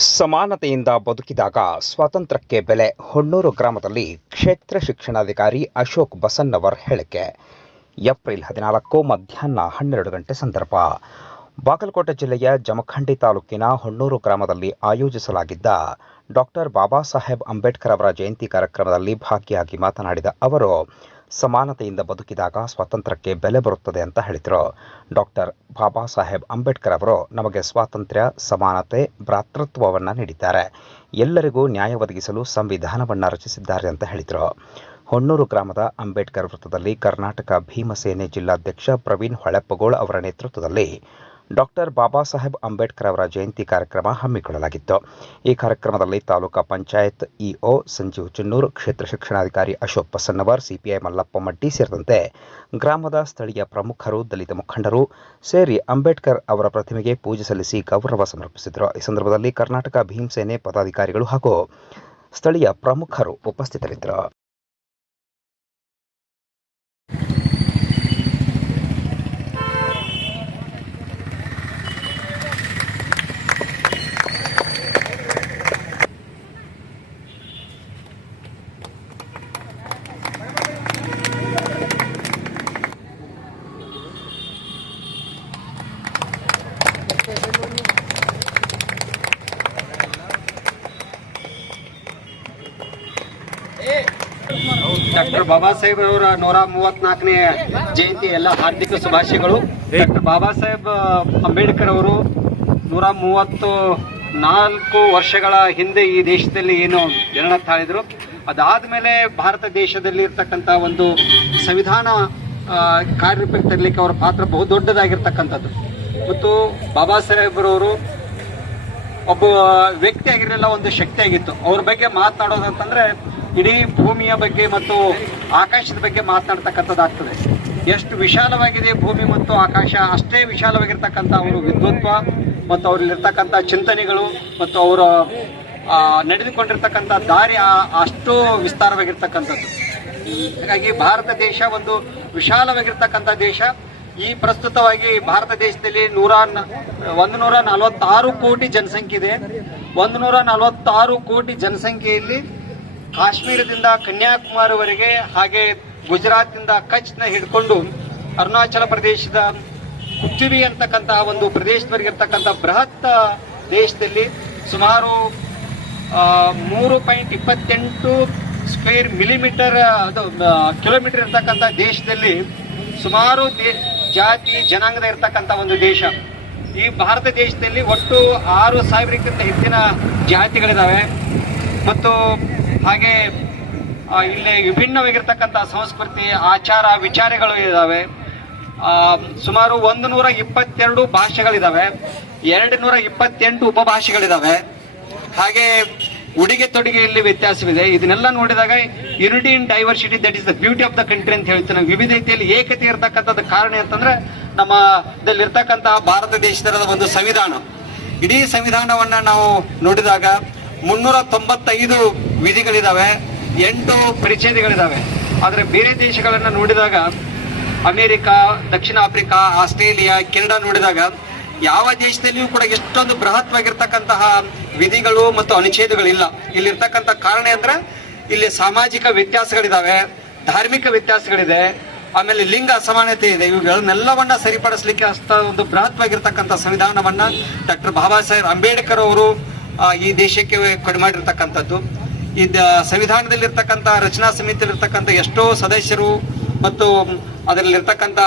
ಸಮಾನತೆಯಿಂದ ಬದುಕಿದಾಗ ಸ್ವಾತಂತ್ರ್ಯಕ್ಕೆ ಬೆಲೆ ಹೊನ್ನೂರು ಗ್ರಾಮದಲ್ಲಿ ಕ್ಷೇತ್ರ ಶಿಕ್ಷಣಾಧಿಕಾರಿ ಅಶೋಕ್ ಬಸನ್ನವರ್ ಹೇಳಿಕೆ. ಏಪ್ರಿಲ್ ಹದಿನಾಲ್ಕು ಮಧ್ಯಾಹ್ನ ಹನ್ನೆರಡು ಗಂಟೆ ಸಂದರ್ಭ. ಬಾಗಲಕೋಟೆ ಜಿಲ್ಲೆಯ ಜಮಖಂಡಿ ತಾಲೂಕಿನ ಹೊನ್ನೂರು ಗ್ರಾಮದಲ್ಲಿ ಆಯೋಜಿಸಲಾಗಿದ್ದ ಡಾಕ್ಟರ್ ಬಾಬಾ ಸಾಹೇಬ್ ಅಂಬೇಡ್ಕರ್ ಅವರ ಜಯಂತಿ ಕಾರ್ಯಕ್ರಮದಲ್ಲಿ ಭಾಗಿಯಾಗಿ ಮಾತನಾಡಿದ ಅವರು ಸಮಾನತೆಯಿಂದ ಬದುಕಿದಾಗ ಸ್ವಾತಂತ್ರ್ಯಕ್ಕೆ ಬೆಲೆ ಬರುತ್ತದೆ ಅಂತ ಹೇಳಿದರು. ಡಾಕ್ಟರ್ ಬಾಬಾ ಸಾಹೇಬ್ ಅಂಬೇಡ್ಕರ್ ಅವರು ನಮಗೆ ಸ್ವಾತಂತ್ರ್ಯ, ಸಮಾನತೆ, ಭ್ರಾತೃತ್ವವನ್ನು ನೀಡಿದ್ದಾರೆ. ಎಲ್ಲರಿಗೂ ನ್ಯಾಯ ಒದಗಿಸಲು ಸಂವಿಧಾನವನ್ನು ರಚಿಸಿದ್ದಾರೆ ಅಂತ ಹೇಳಿದರು. ಹೊನ್ನೂರು ಗ್ರಾಮದ ಅಂಬೇಡ್ಕರ್ ವೃತ್ತದಲ್ಲಿ ಕರ್ನಾಟಕ ಭೀಮಸೇನೆ ಜಿಲ್ಲಾಧ್ಯಕ್ಷ ಪ್ರವೀಣ್ ಹೊಳೆಪ್ಪಗೋಳ್ ಅವರ ನೇತೃತ್ವದಲ್ಲಿ ಡಾಕ್ಟರ್ ಬಾಬಾ ಸಾಹೇಬ್ ಅಂಬೇಡ್ಕರ್ ಅವರ ಜಯಂತಿ ಕಾರ್ಯಕ್ರಮ ಹಮ್ಮಿಕೊಳ್ಳಲಾಗಿತ್ತು. ಈ ಕಾರ್ಯಕ್ರಮದಲ್ಲಿ ತಾಲೂಕಾ ಪಂಚಾಯತ್ ಇಒ ಸಂಜೀವ್ ಚಿನ್ನೂರು, ಕ್ಷೇತ್ರ ಶಿಕ್ಷಣಾಧಿಕಾರಿ ಅಶೋಕ್ ಬಸನ್ನವರ್, ಸಿಪಿಐ ಮಲ್ಲಪ್ಪ ಮಡ್ಡಿ ಸೇರಿದಂತೆ ಗ್ರಾಮದ ಸ್ಥಳೀಯ ಪ್ರಮುಖರು, ದಲಿತ ಮುಖಂಡರು ಸೇರಿ ಅಂಬೇಡ್ಕರ್ ಅವರ ಪ್ರತಿಮೆಗೆ ಪೂಜೆ ಸಲ್ಲಿಸಿ ಗೌರವ ಸಮರ್ಪಿಸಿದರು. ಈ ಸಂದರ್ಭದಲ್ಲಿ ಕರ್ನಾಟಕ ಭೀಮಸೇನೆ ಪದಾಧಿಕಾರಿಗಳು ಹಾಗೂ ಸ್ಥಳೀಯ ಪ್ರಮುಖರು ಉಪಸ್ಥಿತರಿದ್ದರು. ಡಾಕ್ಟರ್ ಬಾಬಾ ಸಾಹೇಬ್ ಅವರ ನೂರ ಮೂವತ್ನಾಲ್ಕನೇ ಜಯಂತಿ ಎಲ್ಲ ಹಾರ್ದಿಕ ಶುಭಾಶಯಗಳು. ಡಾಕ್ಟರ್ ಬಾಬಾ ಸಾಹೇಬ್ ಅಂಬೇಡ್ಕರ್ ಅವರು ನೂರ ಮೂವತ್ತು ನಾಲ್ಕು ವರ್ಷಗಳ ಹಿಂದೆ ಈ ದೇಶದಲ್ಲಿ ಏನು ಜನನ ತಾಳಿದ್ರು. ಅದಾದ್ಮೇಲೆ ಭಾರತ ದೇಶದಲ್ಲಿ ಇರ್ತಕ್ಕಂಥ ಒಂದು ಸಂವಿಧಾನ ಕಾರ್ಯರೂಪಕ್ಕೆ ತರಲಿಕ್ಕೆ ಅವರ ಪಾತ್ರ ಬಹು ದೊಡ್ಡದಾಗಿರ್ತಕ್ಕಂಥದ್ದು. ಮತ್ತು ಬಾಬಾ ಸಾಹೇಬ್ರವರು ಒಬ್ಬ ವ್ಯಕ್ತಿ ಆಗಿರಲಿಲ್ಲ ಒಂದು ಶಕ್ತಿ ಆಗಿತ್ತು. ಅವ್ರ ಬಗ್ಗೆ ಮಾತನಾಡೋದಂತಂದ್ರೆ ಇಡೀ ಭೂಮಿಯ ಬಗ್ಗೆ ಮತ್ತು ಆಕಾಶದ ಬಗ್ಗೆ ಮಾತನಾಡ್ತಕ್ಕಂಥದ್ದಾಗ್ತದೆ. ಎಷ್ಟು ವಿಶಾಲವಾಗಿದೆ ಭೂಮಿ ಮತ್ತು ಆಕಾಶ, ಅಷ್ಟೇ ವಿಶಾಲವಾಗಿರ್ತಕ್ಕಂಥ ಅವರು ವಿದ್ವತ್ವ ಮತ್ತು ಅವರಲ್ಲಿರ್ತಕ್ಕಂಥ ಚಿಂತನೆಗಳು ಮತ್ತು ಅವರ ನಡೆದುಕೊಂಡಿರ್ತಕ್ಕಂಥ ದಾರಿ ಅಷ್ಟು ವಿಸ್ತಾರವಾಗಿರ್ತಕ್ಕಂಥದ್ದು. ಹಾಗಾಗಿ ಭಾರತ ದೇಶ ಒಂದು ವಿಶಾಲವಾಗಿರ್ತಕ್ಕಂಥ ದೇಶ. ಈ ಪ್ರಸ್ತುತವಾಗಿ ಭಾರತ ದೇಶದಲ್ಲಿ ನೂರ ಒಂದು ನೂರ ನಲವತ್ತಾರು ಕೋಟಿ ಜನಸಂಖ್ಯೆ ಇದೆ. ಒಂದು ನೂರ ನಲವತ್ತಾರು ಕೋಟಿ ಜನಸಂಖ್ಯೆಯಲ್ಲಿ ಕಾಶ್ಮೀರದಿಂದ ಕನ್ಯಾಕುಮಾರಿವರೆಗೆ ಹಾಗೆ ಗುಜರಾತ್ನಿಂದ ಕಚ್ನ ಹಿಡ್ಕೊಂಡು ಅರುಣಾಚಲ ಪ್ರದೇಶದ ಕುಚ್ಚಿರಿ ಅಂತಕ್ಕಂತಹ ಒಂದು ಪ್ರದೇಶದವರೆಗೆ ಇರ್ತಕ್ಕಂಥ ಬೃಹತ್ ದೇಶದಲ್ಲಿ ಸುಮಾರು ಮೂರು ಪಾಯಿಂಟ್ ಇಪ್ಪತ್ತೆಂಟು ಸ್ಕ್ವೇರ್ ಮಿಲಿಮೀಟರ್, ಅದು ಕಿಲೋಮೀಟರ್ ಇರ್ತಕ್ಕಂಥ ದೇಶದಲ್ಲಿ ಸುಮಾರು ದೇ- ಜಾತಿ, ಜನಾಂಗದ ಇರ್ತಕ್ಕಂಥ ಒಂದು ದೇಶ. ಈ ಭಾರತ ದೇಶದಲ್ಲಿ ಒಟ್ಟು ಆರು ಸಾವಿರಕ್ಕಿಂತ ಹೆಚ್ಚಿನ ಜಾತಿಗಳಿದಾವೆ. ಮತ್ತು ಹಾಗೆ ಇಲ್ಲಿ ವಿಭಿನ್ನವಾಗಿರ್ತಕ್ಕಂಥ ಸಂಸ್ಕೃತಿ, ಆಚಾರ, ವಿಚಾರಗಳು ಇದ್ದಾವೆ ಸುಮಾರು ಒಂದು ನೂರ ಇಪ್ಪತ್ತೆರಡು ಭಾಷೆಗಳಿದ್ದಾವೆ ಎರಡು ನೂರ ಇಪ್ಪತ್ತೆಂಟು ಉಪಭಾಷೆಗಳಿದ್ದಾವೆ ಹಾಗೆ, ಉಡುಗೆ ತೊಡುಗೆಯಲ್ಲಿ ವ್ಯತ್ಯಾಸವಿದೆ. ಇದನ್ನೆಲ್ಲ ನೋಡಿದಾಗ unity in diversity, that is the beauty of the country ಅಂತ ಹೇಳ್ತೀನಿ. ವಿವಿಧ ವಿವಿಧತೆಯಲ್ಲಿ ಏಕತೆ ಇರತಕ್ಕಂಥದ್ದು ಕಾರಣ ಅಂತಂದ್ರೆ ನಮ್ಮ ಇರ್ತಕ್ಕಂತಹ ಭಾರತ ದೇಶದ ಒಂದು ಸಂವಿಧಾನ. ಇಡೀ ಸಂವಿಧಾನವನ್ನ ನಾವು ನೋಡಿದಾಗ ಮುನ್ನೂರ ತೊಂಬತ್ತೈದು ವಿಧಿಗಳಿದಾವೆ, ಎಂಟು ಪರಿಚ್ಛೇದಗಳಿದಾವೆ ಆದರೆ ಬೇರೆ ದೇಶಗಳನ್ನು ನೋಡಿದಾಗ, ಅಮೆರಿಕ, ದಕ್ಷಿಣ ಆಫ್ರಿಕಾ, ಆಸ್ಟ್ರೇಲಿಯಾ, ಕೆನಡಾ ನೋಡಿದಾಗ, ಯಾವ ದೇಶದಲ್ಲಿಯೂ ಕೂಡ ಎಷ್ಟೊಂದು ಬೃಹತ್ವಾಗಿರ್ತಕ್ಕಂತಹ ವಿಧಿಗಳು ಮತ್ತು ಅನುಚ್ಛೇದಗಳಿಲ್ಲ ಇಲ್ಲಿರ್ತಕ್ಕಂಥ ಕಾರಣ ಅಂದ್ರೆ ಇಲ್ಲಿ ಸಾಮಾಜಿಕ ವ್ಯತ್ಯಾಸಗಳಿದಾವೆ, ಧಾರ್ಮಿಕ ವ್ಯತ್ಯಾಸಗಳಿದೆ, ಆಮೇಲೆ ಲಿಂಗ ಅಸಮಾನತೆ ಇದೆ. ಇವುಗಳನ್ನೆಲ್ಲವನ್ನ ಸರಿಪಡಿಸಲಿಕ್ಕೆ ಅಷ್ಟ ಒಂದು ಬೃಹತ್ವಾಗಿರ್ತಕ್ಕಂಥ ಸಂವಿಧಾನವನ್ನ ಡಾಕ್ಟರ್ ಬಾಬಾ ಸಾಹೇಬ್ ಅಂಬೇಡ್ಕರ್ ಅವರು ಈ ದೇಶಕ್ಕೆ ಕೊಡುಮಾಡಿರ್ತಕ್ಕಂಥದ್ದು ಈ ದ- ಸಂವಿಧಾನದಲ್ಲಿರ್ತಕ್ಕಂಥ, ರಚನಾ ಸಮಿತಿಯಲ್ಲಿರ್ತಕ್ಕಂಥ ಎಷ್ಟೋ ಸದಸ್ಯರು ಮತ್ತು ಅದರಲ್ಲಿರ್ತಕ್ಕಂಥ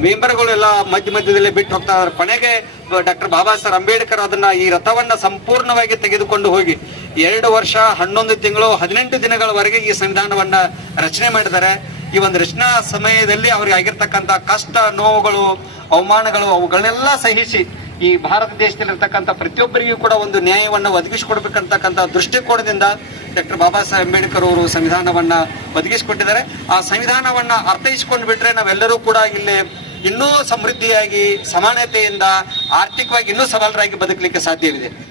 ಮೆಂಬರ್ಗಳು ಎಲ್ಲ ಮಧ್ಯ ಮಧ್ಯದಲ್ಲೇ ಬಿಟ್ಟು ಹೋಗ್ತಾ ಇದ್ದಾರೆ. ಕೊನೆಗೆ ಡಾಕ್ಟರ್ ಬಾಬಾ ಸಾಹೇಬ್ ಅಂಬೇಡ್ಕರ್ ಅದನ್ನ ಈ ರಥವನ್ನ ಸಂಪೂರ್ಣವಾಗಿ ತೆಗೆದುಕೊಂಡು ಹೋಗಿ ಎರಡು ವರ್ಷ, ಹನ್ನೊಂದು ತಿಂಗಳು, ಹದಿನೆಂಟು ದಿನಗಳವರೆಗೆ ಈ ಸಂವಿಧಾನವನ್ನ ರಚನೆ ಮಾಡಿದ್ದಾರೆ. ಈ ಒಂದು ರಚನಾ ಸಮಯದಲ್ಲಿ ಅವ್ರಿಗೆ ಆಗಿರ್ತಕ್ಕಂಥ ಕಷ್ಟ, ನೋವುಗಳು, ಅವಮಾನಗಳು, ಅವುಗಳನ್ನೆಲ್ಲ ಸಹಿಸಿ ಈ ಭಾರತ ದೇಶದಲ್ಲಿರ್ತಕ್ಕಂಥ ಪ್ರತಿಯೊಬ್ಬರಿಗೂ ಕೂಡ ಒಂದು ನ್ಯಾಯವನ್ನು ಒದಗಿಸಿಕೊಡ್ಬೇಕಂತಕ್ಕಂಥ ದೃಷ್ಟಿಕೋನದಿಂದ ಡಾಕ್ಟರ್ ಬಾಬಾ ಸಾಹೇಬ್ ಅಂಬೇಡ್ಕರ್ ಅವರು ಸಂವಿಧಾನವನ್ನ ಒದಗಿಸಿಕೊಟ್ಟಿದ್ದಾರೆ. ಆ ಸಂವಿಧಾನವನ್ನ ಅರ್ಥೈಸಿಕೊಂಡು ಬಿಟ್ರೆ ನಾವೆಲ್ಲರೂ ಕೂಡ ಇಲ್ಲಿ ಇನ್ನೂ ಸಮೃದ್ಧಿಯಾಗಿ, ಸಮಾನತೆಯಿಂದ, ಆರ್ಥಿಕವಾಗಿ ಇನ್ನೂ ಸಬಲರಾಗಿ ಬದುಕಲಿಕ್ಕೆ ಸಾಧ್ಯವಿದೆ.